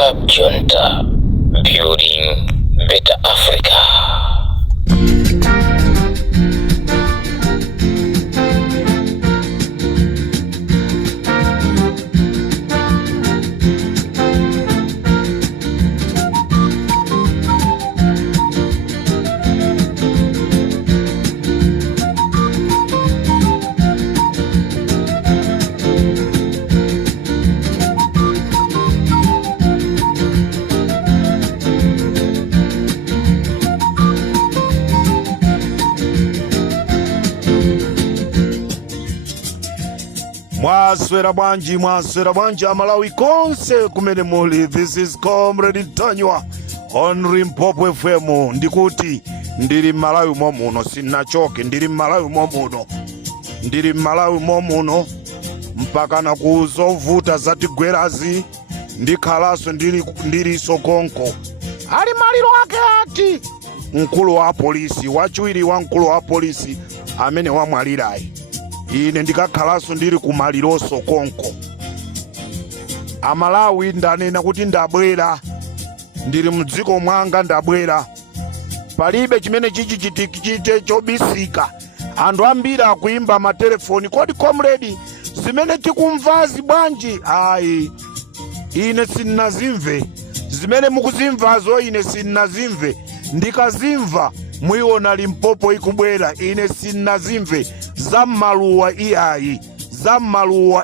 Club Junta, building better Africa. Mwaswera bwanji Malawi konse kumene muli. This is Comrade Mtanyiwa on Limpopo FM. Ndikuti ndiri Malawi momuno, sinachoke. Ndiri Malawi momuno mpaka na kuzovuta zatigwerazi ndikhalaso ndiri sokonko. Ali maliro ake ati mkulu wa polisi, wachiwiri wa mkulu wa polisi amene wamwalirayi. Ine ndikakhalaso ndiri kumaliroso konko. Amalawi ndanena kuti ndabwera, ndiri mdziko mwanga ndabwera. Palibe chimene chichite chobisika. Anthu ambiri akuimba matelefoni, kodi Comrade zimene tikumvazi bwanji? Ayi, ine sinnazimve zimene mukuzimvazo, ine sinnazimve. Ndikazimva muiona Limpopo ikubwera, ine sinnazimve. Zammaluwa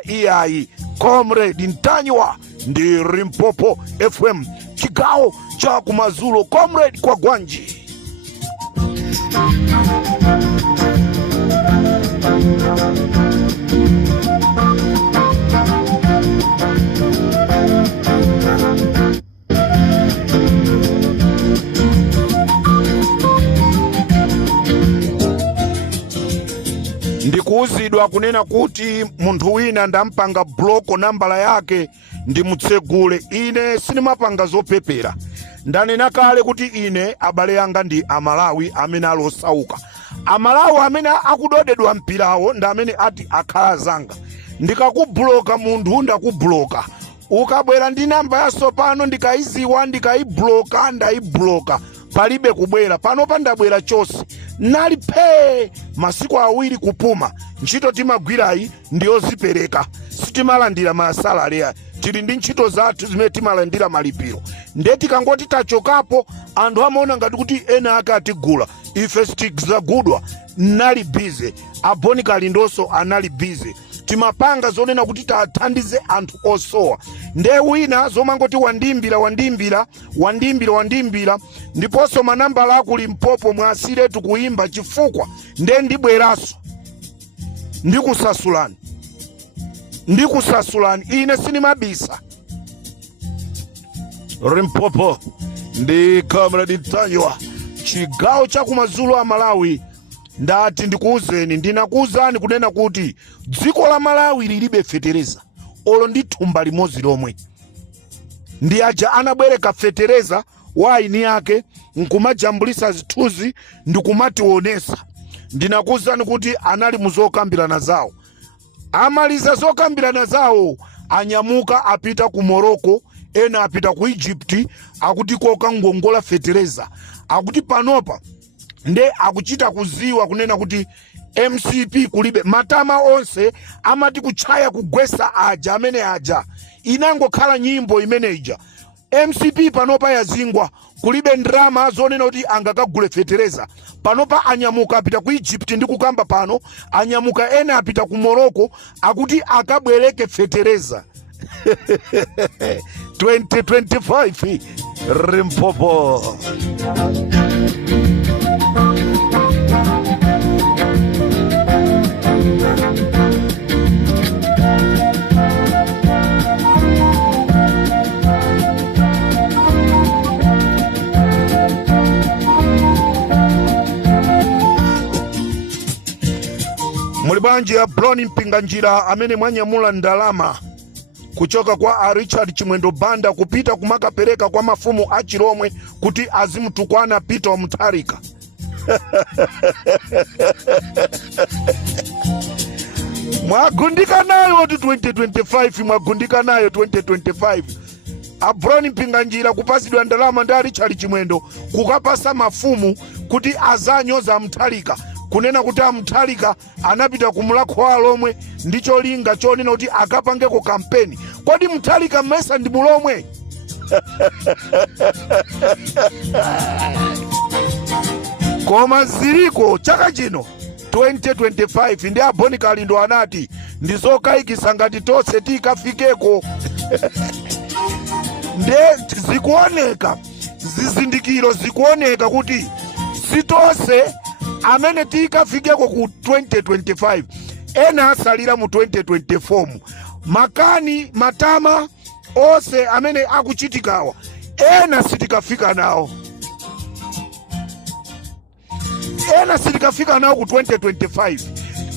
iyayi. Comrade Mtanyiwa ndi Limpopo FM, Chigawo Chakumadzulo. Comrade kwa gwanji. Ndikuuzidwa kunena kuti munthu wina ndampanga bloko nambala yake ndimutsegule. Ine sinimapanga zopepera. Ndanena kale kuti ine abale yanga ndi Amalawi amene alosauka. Amalawi amene akudodedwa mpirawo ndi amene ati akhala zanga. Ndikakubloka munthu ndakubloka. Ukabwera ndi namba yaso pano ndikayiziwa ndayibloka. Palibe kubwera pano pandabwera chose. Nali pe masiku awiri kupuma. Ntchito timagwirayi ndiyozipereka. Sitimalandira masalari. Tili ndi ntchito zathu zimene timalandira malipiro. Ndeti kangoti tachokapo anthu amaona ngati kuti ena ake atigula. Ife sitigudwa. Nali busy. Abonika Lindoso anali busy. Timapanga zonena kuti tathandize anthu osowa. Nde wina zomangoti wandimbira ndiponso manambala aku Limpopo mwasire tukuimba chifukwa nde ndibweraso ndikusasulani ine sinimabisa. Limpopo ndi Comrade Mtanyiwa, Chigawo Chakumadzulo a Malawi. Ndati ndikuuzeni, ndinakuuzani kunena kuti dziko la Malawi lilibe fetereza olo ndi thumba limodzi lomwe. Ndi aja anabwereka fetereza wa ini yake nkumajambulisa zithuzi ndikumationesa. Ndinakuuzani kuti anali muzokambirana zawo. Amaliza zokambirana zawo anyamuka apita ku Morocco, ena apita ku Egypt, akuti koka ngongola fetereza. Akuti panopa nde akuchita kuziwa kunena kuti MCP kulibe matama onse amati kuchaya kugwesa aja amene aja inangokhala nyimbo imeneja. MCP panopa yazingwa kulibe ndrama zonena kuti angakagule fetereza. Panopa anyamuka apita ku Egypt ndi kukamba pano, anyamuka ena apita ku Morocco akuti akabwereke fetereza. 2025 Limpopo. Mulibanje ya Browni mpinga njira amene mwanyamula ndalama kuchoka kwa Richard Chimwendo Banda kupita kumakapereka kwa mafumu a Chiromwe kuti azimtukwana Peter Mutharika. Mwagundika nayo 2025, mwagundika nayo 2025. Abroni Mpinganjira kupasidwa ndalama ndali chali chimwendo kukapasa mafumu kuti azanyoza Mutharika, kunena kuti Mutharika anapita kumulakho alomwe ndicho linga chonena kuti akapangeko kampeni. Kodi Mutharika mmesa ndi mulomwe? Koma ziliko chaka chino 2025 ndi Aboni Kalindo anati ndizokayikisa ngati tonse tikafikeko. Nde zikuoneka zizindikiro zikuoneka kuti sitonse amene tikafikeko ku 2025, ena asalira mu 2024. Makani matama ose amene akuchitikawa ena sitikafika nawo, ku 2025.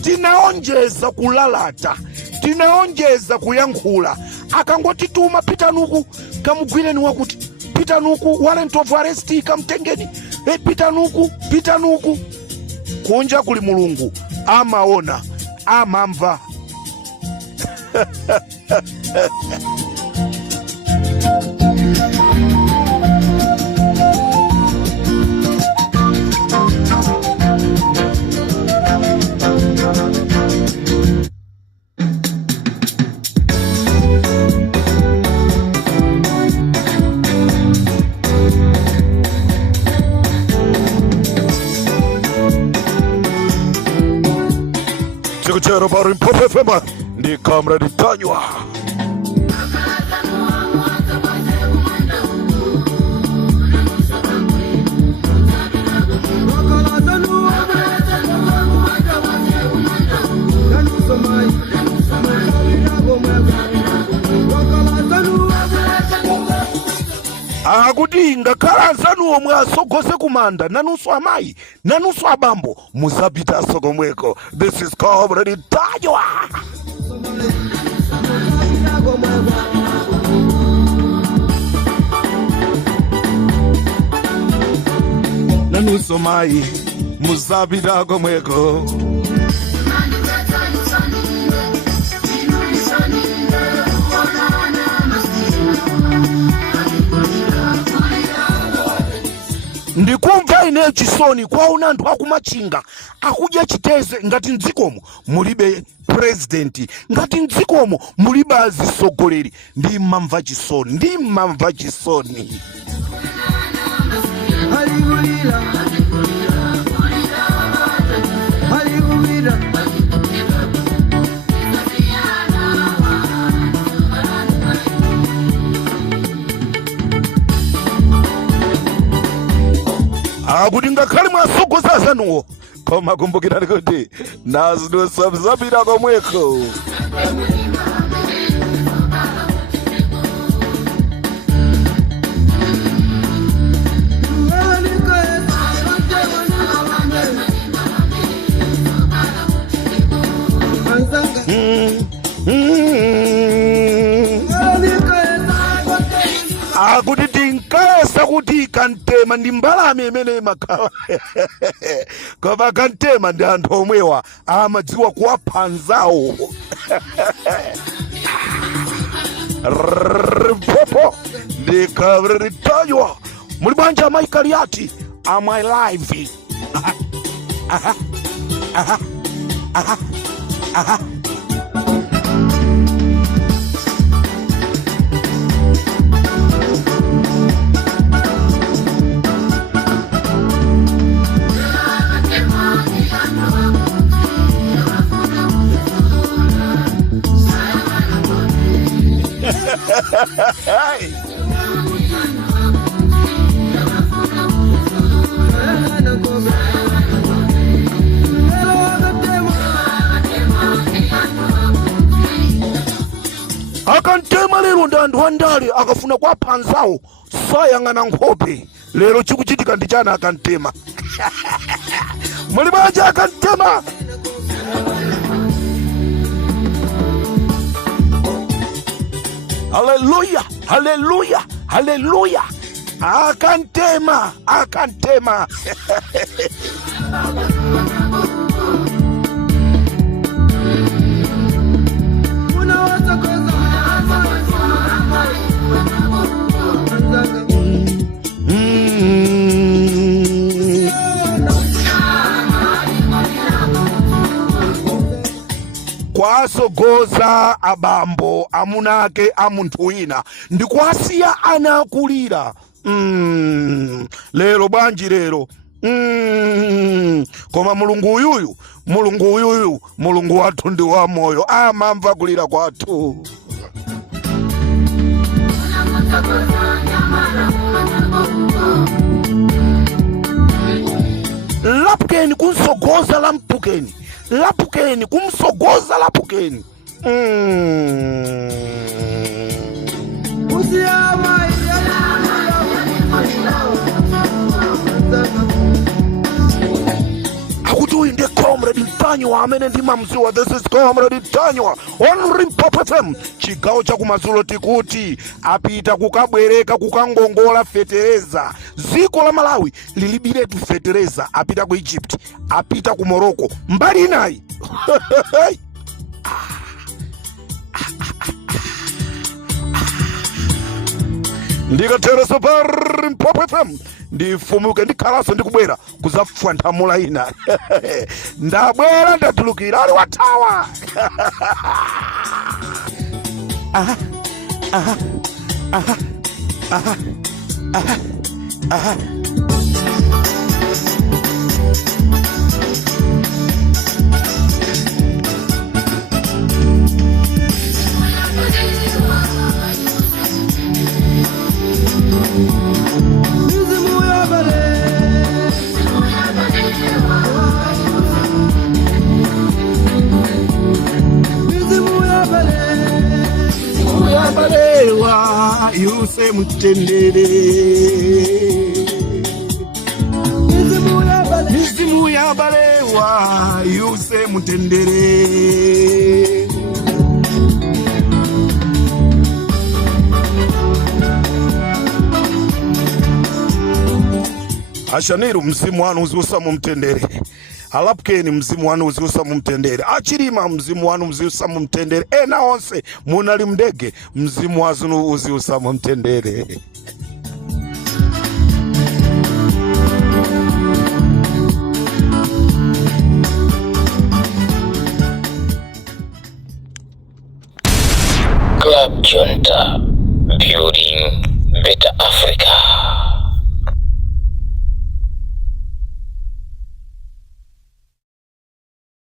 Tinaonjeza kulalata, tinaonjeza kuyankhula. Akangotituma pitanuku kamugwireni wakuti, pitanuku warrant of arrest kamtengeni, pitanuku. Kunja kuli Mulungu amaona, amamva. Chikuchero baru Limpopo FM ndi Comrade Mtanyiwa. Akuti ngakhala nzanu omwe asogose kumanda, nanunso amayi, nanunso abambo muzapita komweko. This is Comrade Mtanyiwa. Nanunso amayi muzapita komweko. Ndikumva ine chisoni kwaona anthu akumachinga akudya chiteze ngati mdzikomo mulibe president, ngati mdzikomo mulibe azisogoleri. Ndimamva chisoni. Akuti ngakhale mwasogoza zanuwo, koma kumbukirani kuti nazidusa mzapita komweko. Akuti tinkasa kuti kantema ndi mbalame imene makhala. Koma kantema ndi anthu omwewa amadziwa kuwaphanzawo. Limpopo ndi Comrade Mtanyiwa. Muli bwanji amayi Kaliati? Am I live? Akantema lero ndandu andale akafuna kwa panzawo sayang'ana nkhope. Lero chikuchitika ndi chana akantema. Muli bwanji akantema? Hallelujah, hallelujah, hallelujah. Akantema. kusogoza abambo amunake amunthu wina ndikuasiya ana akulira. Lero bwanji lero. Koma mulungu uyuyu mulungu wathu ndi wa moyo, amamva kulira kwathu. Lapukeni kumsogoza lampukeni, lapukeni kumsogoza lapukeni. Akuti uyu ndi Comrade Mtanyiwa amene ndimamziwa. This is Comrade Mtanyiwa on Limpopo FM. Chigawo Chakumadzulo tikuti apita kukabwereka kukangongola fetereza. Dziko la Malawi lilibiretu fetereza, apita ku Egypt, apita ku Morocco, mbali inayi. Ndikatereso pa Limpopo FM ndifumuke ndikhalaso ndikubwera kuzafwanthamula ina. Ndabwera ndatulukira ali wathawa. Balewa yuse mutendere, mizimu ya balewa yuse mutendere. Ashaniru mzimu wanu uziusa mumtendere. Alapukeni mzimu wanu uziusa mumtendere. Achirima mzimu wanu uziusa mumtendere. Ena onse munali mdege mzimu wazunu uziusa mumtendere. Club Junta, building better Africa.